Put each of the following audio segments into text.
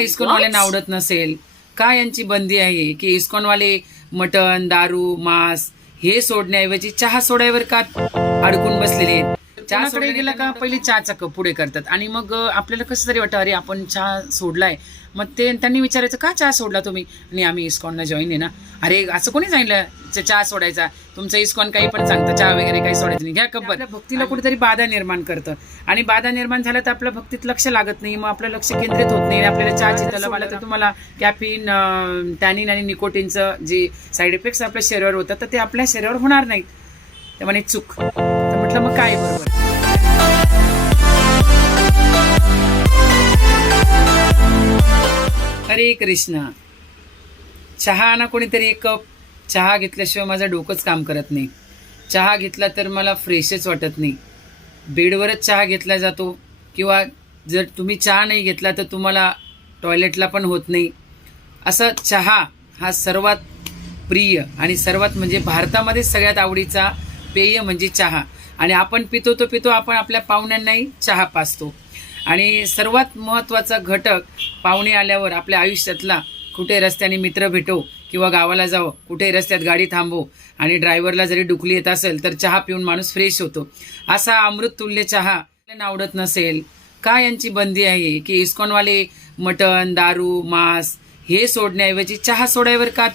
इस्कॉनवाल्यांना आवडत नसेल. का यांची बंदी आहे? की इस्कॉनवाले मटन दारू मांस हे सोडण्याऐवजी चहा सोडायवर का अडकून बसलेले चहा सोडले गेला का? पहिले चहाचा कप पुढे करतात. आणि मग आपल्याला कसं तरी वाटतं अरे आपण चहा सोडलाय. मग ते त्यांनी विचारायचं का चहा सोडला तुम्ही? आणि आम्ही इस्कॉनला जॉईन आहे ना. अरे असं कोणी सांगितलं? चहा सोडायचा. तुमचं इस्कॉन काही पण सांगतं चहा वगैरे काही सोडायचं नाही. घ्या कब्बर भक्तीला कुठेतरी बाधा निर्माण करतं. आणि बाधा निर्माण झालं तर आपल्या भक्तीत लक्ष लागत नाही. मग आपलं लक्ष केंद्रित होत नाही. आपल्याला चहाची तलब आलं तर तुम्हाला कॅफिन टॅनिन आणि निकोटिनचं जे साईड इफेक्ट्स आपल्या शरीरावर होतात तर ते आपल्या शरीरावर होणार नाहीत. त्यामुळे चूक. तर म्हटलं मग काय बरोबर हरे कृष्ण. चहा ना कोणीतरी एक कप चहा घेतल्याशिवाय माझं डोकंच काम करत नाही. चहा घेतला तर मला फ्रेशच वाटत नाही. बेडवरच चहा घेतला जातो किंवा जर तुम्ही चहा नाही घेतला तर तुम्हाला टॉयलेटला पण होत नाही. असा चहा हा सर्वात प्रिय आणि सर्वात म्हणजे भारतामध्ये सगळ्यात आवडीचा पेय म्हणजे चहा. आणि आपण पितो तो पितो आपण आपल्या पाहुण्यांनाही चहा पाचतो आणि सर्वात महत्त्वाचा घटक पाहुणे आल्यावर आपल्या आयुष्यातला कुठे रस्त्याने मित्र भेटो किंवा गावाला जावं कुठे रस्त्यात गाडी थांबो आणि ड्रायव्हरला जरी डुकली येत असेल तर चहा पिऊन माणूस फ्रेश होतो. असा अमृत तुल्य चहा आवडत नसेल का यांची बंदी आहे की इस्कॉनवाले मटन दारू मांस हे सोडण्याऐवजी चहा सोडायवर का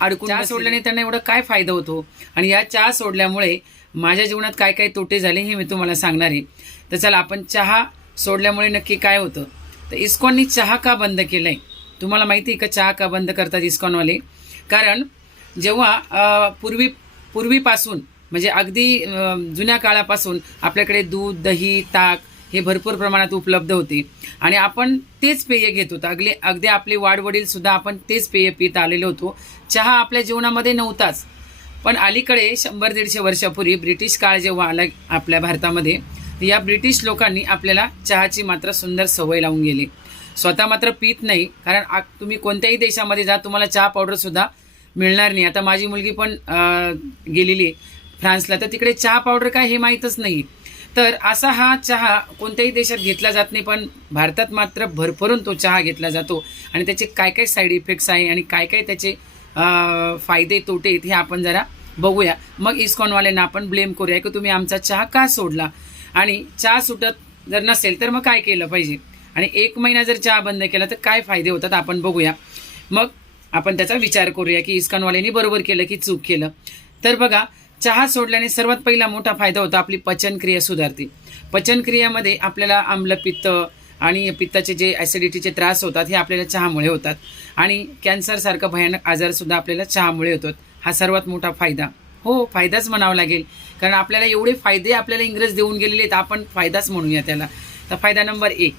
अडकून चहा सोडल्याने त्यांना एवढा काय फायदा होतो? आणि या चहा सोडल्यामुळे माझ्या जीवनात काय काय तोटे झाले हे मी तुम्हाला सांगणार आहे. तर चला आपण चहा सोडल्यामुळे नक्की काय होतं? तर इस्कॉननी चहा का बंद केलंय? तुम्हाला माहिती आहे का चहा का बंद करतात इस्कॉनवाले? कारण जेव्हा पूर्वी पूर्वीपासून म्हणजे अगदी जुन्या काळापासून आपल्याकडे दूध दही ताक हे भरपूर प्रमाणात उपलब्ध होते. आणि आपण तेच पेय घेत होतो. अगले अगदी आपले वाडवडील सुद्धा आपण तेच पेय पित आलेलो होतो. चहा आपल्या जीवनामध्ये नव्हताच. पण अलीकडे शंभर दीडशे वर्षापूर्वी ब्रिटिश काळ जेव्हा आला आपल्या भारतामध्ये या ब्रिटिश लोकांनी आपल्याला चहाची मात्र सुंदर सवय लावून गेली. स्वतः मात्र पित नाही कारण तुम्ही कोणत्याही देशामध्ये जा तुम्हाला चहा पावडरसुद्धा मिळणार नाही. आता माझी मुलगी पण गेलेली आहे फ्रान्सला तर तिकडे चहा पावडर काय हे माहीतच नाही. तर असा हा चहा कोणत्याही देशात घेतला जात नाही पण भारतात मात्र भरभरून तो चहा घेतला जातो. आणि त्याचे काय काय साईड इफेक्ट्स आहे आणि काय काय त्याचे फायदे तोटे आहेत हे आपण जरा बघूया. मग इस्कॉनवाल्यांना आपण ब्लेम करूया की तुम्ही आमचा चहा का सोडला? आणि चहा सुटत जर नसेल तर मग काय केलं पाहिजे? आणि एक महिना जर चहा बंद केला तर काय फायदे होतात आपण बघूया. मग आपण त्याचा विचार करूया की इस्कॉनवाल्यांनी बरोबर केलं की चूक केलं? तर बघा चहा सोडल्याने सर्वात पहिला मोठा फायदा होतो आपली पचनक्रिया सुधारते. पचनक्रियामध्ये आपल्याला आम्लपित्त आणि पित्ताचे जे ॲसिडिटीचे त्रास होतात हे आपल्याला चहामुळे होतात. आणि कॅन्सरसारखा भयानक आजारसुद्धा आपल्याला चहामुळे होतात. हा सर्वात मोठा फायदा. हो फायदाच म्हणावा लागेल. कारण आपल्याला एवढे फायदे आपल्याला इंग्रज देऊन गेलेले आहेत आपण फायदाच म्हणूया त्याला. तर फायदा नंबर एक.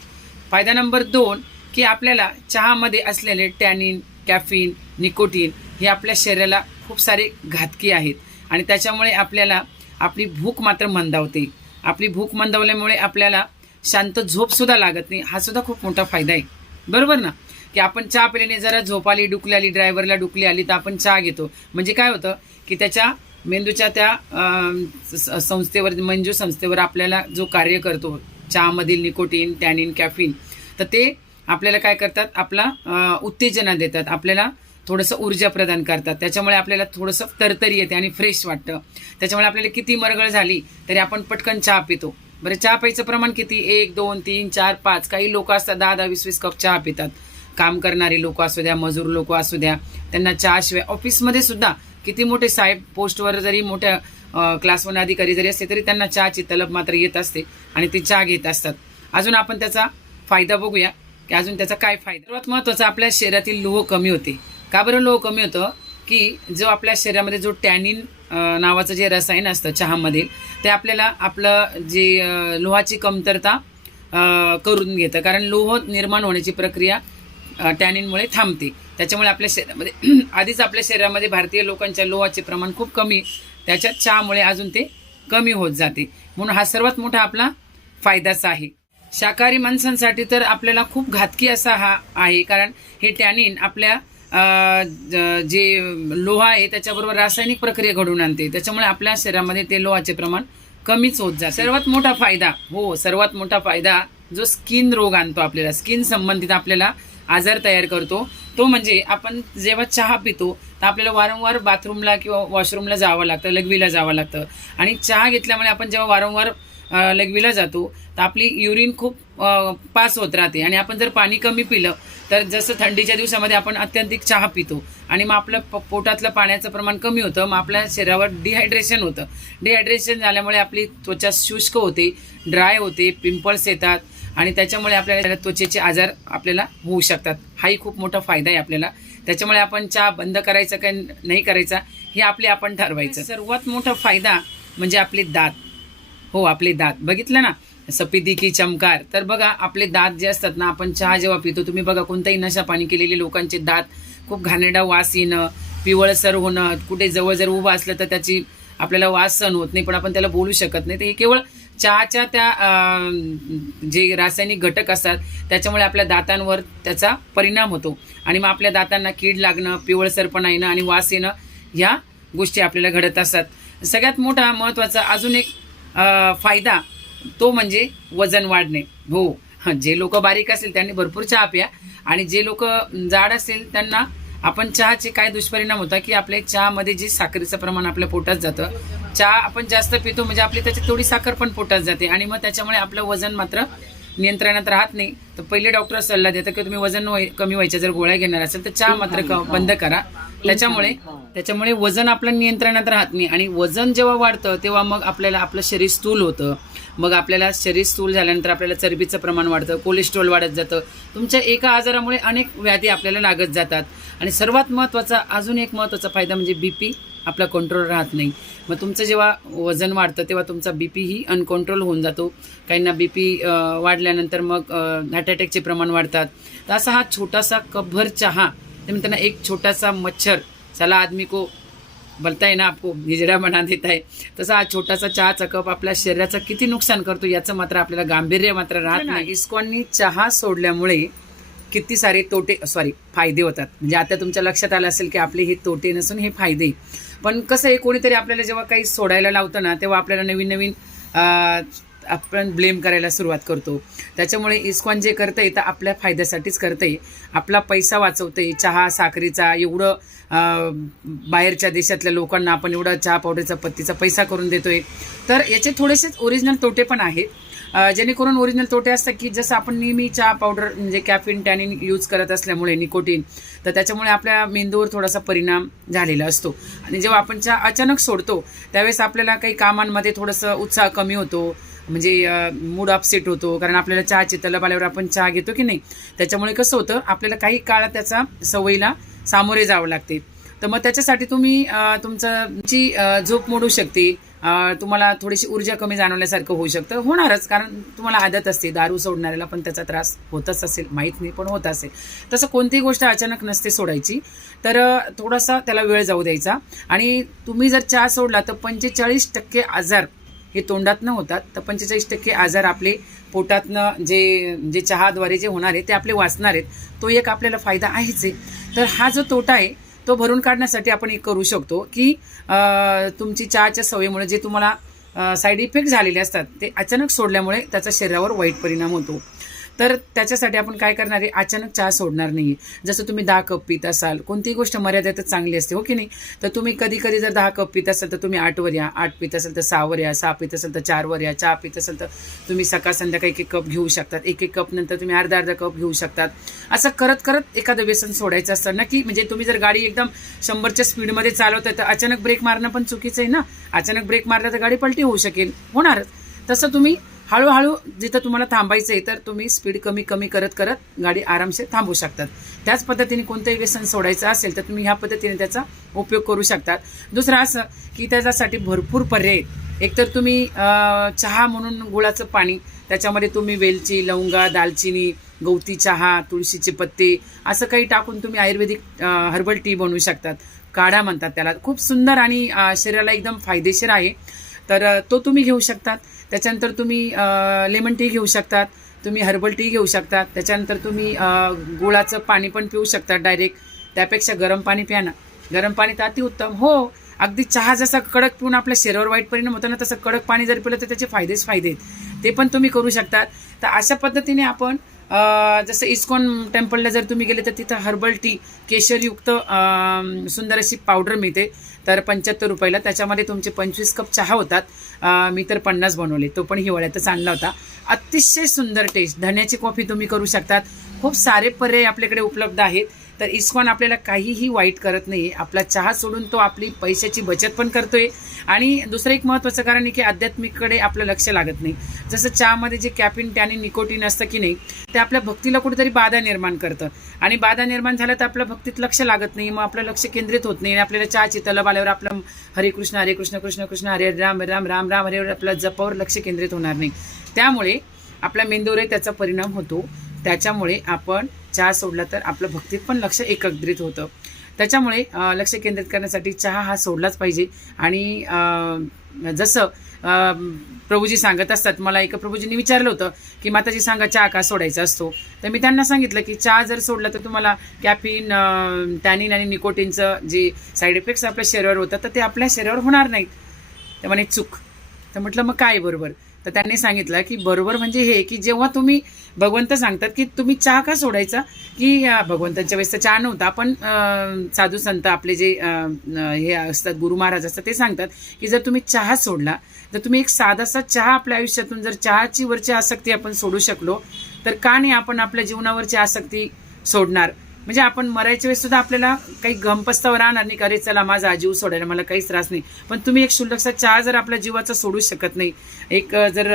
फायदा नंबर दोन की आपल्याला चहामध्ये असलेले टॅनिन कॅफिन निकोटीन हे आपल्या शरीराला खूप सारे घातकी आहेत. आणि त्याच्यामुळे आपल्याला आपली भूक मात्र मंदावते. आपली भूक मंदावल्यामुळे आपल्याला शांत झोपसुद्धा लागत नाही. हा सुद्धा खूप मोठा फायदा आहे. बरोबर ना? की आपण चहा पिल्याने जरा झोप आली डुकली आली ड्रायव्हरला डुकली आली तर आपण चहा घेतो. म्हणजे काय होतं? की त्याच्या मेंदूच्या त्या स- संस्थेवर मंजू संस्थेवर आपल्याला जो कार्य करतो चहामधील निकोटीन टॅनिन कॅफिन तर ते आपल्याला काय करतात? आपला उत्तेजना देतात. आपल्याला थोडंसं ऊर्जा प्रदान करतात. त्याच्यामुळे आपल्याला थोडंसं तरतरी येते आणि फ्रेश वाटतं. त्याच्यामुळे आपल्याला किती मरगळ झाली तरी आपण पटकन चहा पितो. बरं चहा प्यायचं प्रमाण किती? एक दोन तीन चार पाच. काही लोक असतात दहा दहा वीस वीस कप चहा पितात. काम करणारी लोक असू द्या मजूर लोक असू द्या त्यांना चहाशिवाय ऑफिसमध्ये सुद्धा किती मोठे साहेब पोस्टवर जरी मोठ्या अं, क्लास वन अधिकारी जरी असते तरी त्यांना चहाची तलब मात्र येत असते आणि ते चहा घेत असतात. अजून आपण त्याचा फायदा बघूया की अजून त्याचा काय फायदा. सर्वात महत्त्वाचा आपल्या शरीरातील लोह कमी होते. का बरं लोह कमी होतं? की जो आपल्या शरीरामध्ये जो टॅनिन नावाचं जे रसायन असतं चहामध्ये ते आपल्याला आपलं जे लोहाची कमतरता करून घेतं. कारण लोह निर्माण होण्याची प्रक्रिया टॅनिनमुळे थांबते. त्याच्यामुळे आपल्या शरीरामध्ये आधीच आपल्या शरीरामध्ये भारतीय लोकांच्या लोहाचे प्रमाण खूप कमी त्याच्यात चहामुळे अजून ते कमी होत जाते. म्हणून हा सर्वात मोठा आपला फायदाच आहे. शाकाहारी माणसांसाठी तर आपल्याला खूप घातकी असा हा आहे कारण हे टॅनिन आपल्या जे लोहा आहे त्याच्याबरोबर रासायनिक प्रक्रिया घडवून आणते. त्याच्यामुळे आपल्या शरीरामध्ये ते लोहाचे प्रमाण कमीच होत जाते. सर्वात मोठा फायदा हो सर्वात मोठा फायदा जो स्किन रोग आणतो आपल्याला स्किन संबंधित आपल्याला आजार तयार करतो. तो म्हणजे आपण जेव्हा चहा पितो तर आपल्याला वारंवार बाथरूमला किंवा वॉशरूमला जावं लागतं लघवीला जावं लागतं. आणि चहा घेतल्यामुळे आपण जेव्हा वारंवार लघवीला जातो तर आपली युरिन खूप पास होत राहते. आणि आपण जर पाणी कमी पिलं तर जसं थंडीच्या दिवसामध्ये आपण अत्यंतिक चहा पितो. आणि मग आपलं प- पोटातलं पाण्याचं प्रमाण कमी होतं मग आपल्या शरीरावर डिहायड्रेशन होतं. डिहायड्रेशन झाल्यामुळे आपली त्वचा शुष्क होते ड्राय होते पिंपल्स येतात. आणि त्याच्यामुळे आपल्याला त्वचेचे आजार आपल्याला होऊ शकतात. हाही खूप मोठा फायदा आहे आपल्याला. त्याच्यामुळे आपण चहा बंद करायचा का नाही करायचा हे आपले आपण ठरवायचं. सर्वात मोठा फायदा म्हणजे आपले दात. हो आपले दात. बघितलं ना? सफेदी की चमकार. तर बघा आपले दात जे असतात ना आपण चहा जेव्हा पितो तुम्ही बघा कोणताही नशा पाणी केलेले लोकांचे दात खूप घाणेरडा वास येणं पिवळसर होणं कुठे जवळ जर उभं असलं तर त्याची आपल्याला वास सहन होत नाही पण आपण त्याला बोलू शकत नाही. तर हे केवळ चहाच्या त्या जे रासायनिक घटक असतात त्याच्यामुळे आपल्या दातांवर त्याचा परिणाम होतो. आणि मग आपल्या दातांना कीड लागणं पिवळसरपणा येणं आणि वास येणं ह्या गोष्टी आपल्याला घडत असतात. सगळ्यात मोठा महत्त्वाचा अजून एक फायदा तो म्हणजे वजन वाढणे. हो. जे लोक बारीक असेल त्यांनी भरपूर चहा प्या आणि जे लोक जाड असेल त्यांना आपण चहाचे काय दुष्परिणाम होता की आपल्या चहामध्ये जे साखरेचं प्रमाण आपल्या पोटात जातं चहा आपण जास्त पितो म्हणजे आपली त्याच्यात थोडी साखर पण पोटात जाते. आणि मग त्याच्यामुळे आपलं वजन मात्र नियंत्रणात राहत नाही. तर पहिले डॉक्टर सल्ला देतात की तुम्ही वजन कमी व्हायच्या जर गोळ्या घेणार असेल तर चहा मात्र बंद करा. त्याच्यामुळे त्याच्यामुळे वजन आपलं नियंत्रणात राहत नाही. आणि वजन जेव्हा वाढतं तेव्हा मग आपल्याला आपलं शरीर स्थूल होतं. मग आपल्याला शरीर स्थूल झाल्यानंतर आपल्याला चरबीचं प्रमाण वाढतं कोलेस्ट्रॉल वाढत जातं. तुमच्या एका आजारामुळे अनेक व्याधी आपल्याला लागत जातात. आणि सर्वात महत्त्वाचा अजून एक महत्त्वाचा फायदा म्हणजे बी पी आपला कंट्रोल राहत नाही. मग तुमचं जेव्हा वजन वाढतं तेव्हा तुमचा बी पीही अनकंट्रोल होऊन जातो. काहींना बी पी वाढल्यानंतर मग हार्ट अटॅकचे प्रमाण वाढतात. तर असा हा छोटासा कपभर चहा ते म्हणताना एक छोटासा मच्छर साला आदमी को बोलता है ना आपको हिजडा बना देता है तसा हा छोटासा चहाचा कप आपल्या शरीराचं किती नुकसान करतो याचं मात्र आपल्याला गांभीर्य मात्र राहत नाही. इस्कॉननी चहा सोडल्यामुळे किती सारे तोटे सॉरी फायदे होतात. म्हणजे आता तुमच्या लक्षात आलं असेल की आपले हे तोटे नसून हे फायदे. पण कसं आहे कोणीतरी आपल्याला जेव्हा काही सोडायला लावतं ना तेव्हा आपल्याला नवीन नवीन आपण ब्लेम करायला सुरुवात करतो. त्याच्यामुळे इस्कॉन जे करतं आहे तर आपल्या फायद्यासाठीच करतं आहे आपला पैसा वाचवतं आहे चहा साखरेचा एवढं बाहेरच्या देशातल्या लोकांना आपण एवढा चहा पावडरचा पत्तीचा पैसा करून देतो आहे तर याचे थोडेसेच ओरिजिनल तोटे पण आहेत. जेणेकरून ओरिजिनल तोटे असतात की जसं आपण नेहमी चहा पावडर म्हणजे कॅफिन टॅनिन यूज करत असल्यामुळे निकोटीन तर त्याच्यामुळे आपल्या मेंदूवर थोडासा परिणाम झालेला असतो. आणि जेव्हा आपण चहा अचानक सोडतो त्यावेळेस आपल्याला काही कामांमध्ये थोडंसं उत्साह कमी होतो म्हणजे मूड अपसेट होतो कारण आपल्याला चहाची तलब आल्यावर आपण चहा घेतो की नाही त्याच्यामुळे कसं होतं आपल्याला काही काळात त्याचा सवयीला सामोरे जावं लागते. तर मग त्याच्यासाठी तुम्ही तुमचं तुमची झोप मोडू शकते तुम्हाला थोडीशी ऊर्जा कमी जाणवल्यासारखं होऊ शकतं. होणारच कारण तुम्हाला आदत असते दारू सोडणाऱ्याला पण त्याचा त्रास होतच असेल माहीत नाही पण होत असेल. तसं कोणतीही गोष्ट अचानक नसते सोडायची. तर थोडासा त्याला वेळ जाऊ द्यायचा. आणि तुम्ही जर चहा सोडला तर पंचेचाळीस टक्के आजार हे तोंडातनं होतात. तर पंचेचाळीस टक्के आजार आपले पोटातनं जे जे चहाद्वारे जे होणार आहे ते आपले वाचणार आहेत. तो एक आपल्याला फायदा आहेच आहे. तर हा जो तोटा आहे तो भरून काढण्यासाठी आपण एक करू शकतो की तुमची चहाच्या सवयीमुळे जे तुम्हाला साईड इफेक्ट झालेले असतात ते अचानक सोडल्यामुळे त्याचा शरीरावर वाईट परिणाम होतो. तर त्याच्यासाठी आपण काय करणार आहे? अचानक चहा सोडणार नाही जसं तुम्ही दहा कप पित असाल कोणतीही गोष्ट मर्यादेतच चांगली असते हो की नाही? तर तुम्ही कधी कधी जर दहा कप पित असाल तर तुम्ही आठवर या. आठ पित असाल तर सहावर या. सहा पित असाल तर चारवर या. चहा पित असाल तर तुम्ही सकाळ संध्याकाळी एक एक कप घेऊ शकतात. एक एक कप नंतर तुम्ही अर्धा अर्धा कप घेऊ शकतात. असं करत करत एखादं व्यसन सोडायचं असतं. ना की म्हणजे तुम्ही जर गाडी एकदम शंभरच्या स्पीडमध्ये चालवताय तर अचानक ब्रेक मारणं पण चुकीचं आहे ना? अचानक ब्रेक मारला तर गाडी पलटी होऊ शकेल. होणारच. तसं तुम्ही हळूहळू जिथं तुम्हाला थांबायचं आहे तर तुम्ही स्पीड कमी कमी करत करत गाडी आरामशीर थांबू शकतात. त्याच पद्धतीने कोणतंही व्यसन सोडायचं असेल तर तुम्ही ह्या पद्धतीने त्याचा उपयोग करू शकतात. दुसरं असं की त्याच्यासाठी भरपूर पर्याय आहेत. एकतर तुम्ही चहा म्हणून गुळाचं पाणी त्याच्यामध्ये तुम्ही वेलची लवंगा दालचिनी गवती चहा तुळशीचे पत्ते असं काही टाकून तुम्ही आयुर्वेदिक हर्बल टी बनवू शकतात. काढा म्हणतात त्याला. खूप सुंदर आणि शरीराला एकदम फायदेशीर आहे. तर तो तुम्ही घेऊ शकतात. त्याच्यानंतर तुम्ही लेमन टी घेऊ शकतात तुम्ही हर्बल टी घेऊ शकतात त्याच्यानंतर तुम्ही गुळाचं पाणी पण पिऊ शकतात डायरेक्ट. त्यापेक्षा गरम पाणी प्या ना. गरम पाणी तर अतिउत्तम. हो अगदी चहा जसा कडक पिऊन आपल्या शरीरावर वाईट परिणाम होतो ना तसं कडक पाणी जर पिलं तर त्याचे फायदेच फायदे आहेत. ते पण तुम्ही करू शकतात. तर अशा पद्धतीने आपण जसं इस्कॉन टेम्पलला जर तुम्ही गेले तर तिथं हर्बल टी केशरयुक्त सुंदर अशी पावडर मिळते. तर पंच्याहत्तर रुपयाला. त्याच्यामध्ये तुमचे पंचवीस कप चहा होतात. मी तर पन्नास बनवले. तो पण हिवाळ्यातच आणला होता. अतिशय सुंदर टेस्ट धण्याची कॉफी तुम्ही करू शकतात. खूप सारे पर्याय आपल्याकडे उपलब्ध आहेत. तर इस्कॉन आपल्याला काहीही वाईट करत नाही आपला चहा सोडून तो आपली पैशाची बचत पण करतोय. आणि दुसरं एक महत्त्वाचं कारण आहे की आध्यात्मिककडे आपलं लक्ष लागत नाही. जसं चहामध्ये जे कॅपिन टॅनिन निकोटीन असतं की नाही ते आपल्या भक्तीला कुठेतरी बाधा निर्माण करतं. आणि बाधा निर्माण झालं तर आपल्या भक्तीत लक्ष लागत नाही. मग आपलं लक्ष केंद्रित होत नाही. आणि आपल्याला चहाची तलब आल्यावर आपलं हरे कृष्ण हरे कृष्ण कृष्ण कृष्ण हरे राम राम राम राम हरे आपल्या जपावर लक्ष केंद्रित होणार नाही. त्यामुळे आपल्या मेंदूवरही त्याचा परिणाम होतो. त्याच्यामुळे आपण चहा सोडला तर आपलं भक्तीत पण लक्ष एकत्रित होतं. त्याच्यामुळे लक्ष केंद्रित करण्यासाठी चहा हा सोडलाच पाहिजे. आणि जसं प्रभूजी सांगत असतात मला एका प्रभूजींनी विचारलं होतं की माताजी सांगा चहा का सोडायचा असतो? तर मी त्यांना सांगितलं की चहा जर सोडला तर तुम्हाला कॅफिन टॅनिन आणि निकोटीनचं जे साईड इफेक्ट्स आपल्या शरीरावर होतात तर ते आपल्या शरीरावर होणार नाहीत. तर म्हणे चूक. तर म्हटलं मग काय बरोबर? तर त्यांनी सांगितलं की बरोबर म्हणजे हे की जेव्हा तुम्ही भगवंत सांगतात की तुम्ही चहा का सोडायचा? की भगवंतांच्या वेळेस तर चहा नव्हता पण साधू संत आपले जे हे असतात गुरु महाराज असतात ते सांगतात की जर तुम्ही चहा सोडला तर तुम्ही एक साधासा चहा आपल्या आयुष्यातून जर चहाची वरची आसक्ती आपण सोडू शकलो तर का नाही आपण आपल्या जीवनावरची आसक्ती सोडणार? म्हणजे आपण मरायच्या वेळेस सुद्धा आपल्याला काही गमपस्तावर राहणार नाही अरे चला माझा जीव सोडायला मला काहीच त्रास नाही. पण तुम्ही एक शुल्लकसा चहा जर आपल्या जीवाचा सोडू शकत नाही एक जर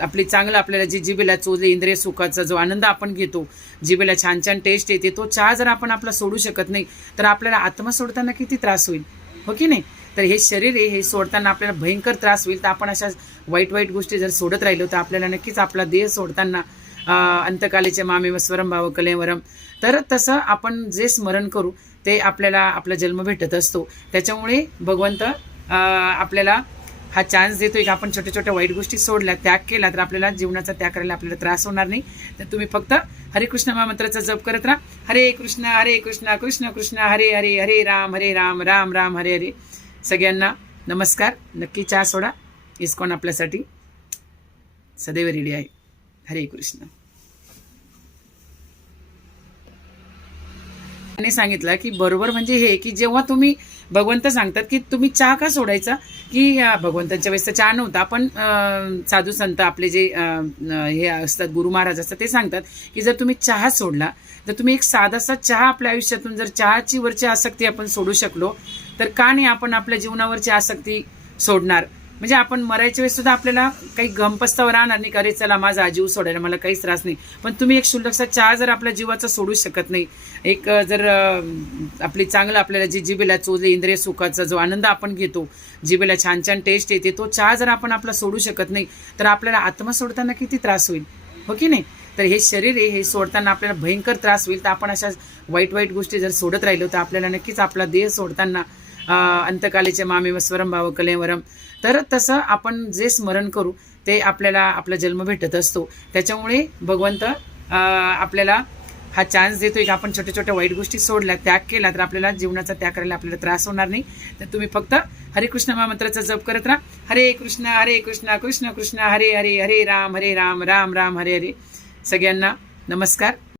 आपली चांगलं आपल्याला जी जिबेला चोजले इंद्रिय सुखाचा जो आनंद आपण घेतो जिबेला छान छान टेस्ट येते तो चहा जर आपण आपला सोडू शकत नाही तर आपल्याला आत्मा सोडताना किती त्रास होईल? हो की नाही? तर हे शरीर आहे हे सोडताना आपल्याला भयंकर त्रास होईल तर आपण अशा वाईट वाईट गोष्टी जर सोडत राहिलो तर आपल्याला नक्कीच आपला देह सोडताना अंतकालीचे मामेव स्वरम भाव कलेवरम तर तसं आपण जे स्मरण करू ते आपल्याला आपला जन्म भेटत असतो. त्याच्यामुळे भगवंत आपल्याला हा चान्स देतोय की आपण छोट्या छोट्या वाईट गोष्टी सोडल्या त्याग केला तर आपल्याला जीवनाचा त्याग करायला आपल्याला त्रास होणार नाही. तर तुम्ही फक्त हरे कृष्ण महामंत्राचा जप करत राहा. हरे कृष्ण हरे कृष्ण कृष्ण कृष्ण हरे हरे हरे राम हरे राम राम राम हरे हरे. सगळ्यांना नमस्कार. नक्की चहा सोडा. इस्कॉन आपल्यासाठी सदैव रेडी आहे. हरे कृष्ण. त्यांनी सांगितलं की बरोबर म्हणजे हे की जेव्हा तुम्ही भगवंत सांगतात की तुम्ही चहा का सोडायचा? की भगवंतांच्या वेळेस चहा नव्हता आपण साधू संत आपले जे हे असतात गुरु महाराज असतात ते सांगतात की जर तुम्ही चहा सोडला तर तुम्ही एक साधासा चहा आपल्या आयुष्यातून जर चहाची वरची आसक्ती आपण सोडू शकलो तर का नाही आपण आपल्या जीवनावरची आसक्ती सोडणार? म्हणजे आपण मरायच्या वेळेस सुद्धा आपल्याला काही गमपस्तावर राहणार नाही का अरे चला माझा जीव सोडायला मला काहीच त्रास नाही. पण तुम्ही एक शुल्लकचा चहा जर आपल्या जीवाचा सोडू शकत नाही एक जर आपली चांगलं आपल्याला जी जिबेला चोजले इंद्रिय सुखाचा जो आनंद आपण घेतो जिबेला छान छान टेस्ट येते तो चहा जर आपण आपला सोडू शकत नाही तर आपल्याला आत्मा सोडताना किती त्रास होईल? हो की नाही? तर हे शरीर आहे हे सोडताना आपल्याला भयंकर त्रास होईल. तर आपण अशा वाईट वाईट गोष्टी जर सोडत राहिलो तर आपल्याला नक्कीच आपला देह सोडताना अंतकालीचे मामेव स्वरम भाव कलेवरम. तर तसं आपण जे स्मरण करू ते आपल्याला आपला जन्म भेटत असतो. त्याच्यामुळे भगवंत आपल्याला हा चान्स देतोय की आपण छोट्या छोट्या वाईट गोष्टी सोडल्या त्याग केला तर आपल्याला जीवनाचा त्याग करायला आपल्याला त्रास होणार नाही. तर तुम्ही फक्त हरे कृष्ण महामंत्राचा जप करत राहा. हरे कृष्ण हरे कृष्ण कृष्ण कृष्ण हरे हरे हरे राम हरे राम राम राम हरे हरे. सगळ्यांना नमस्कार.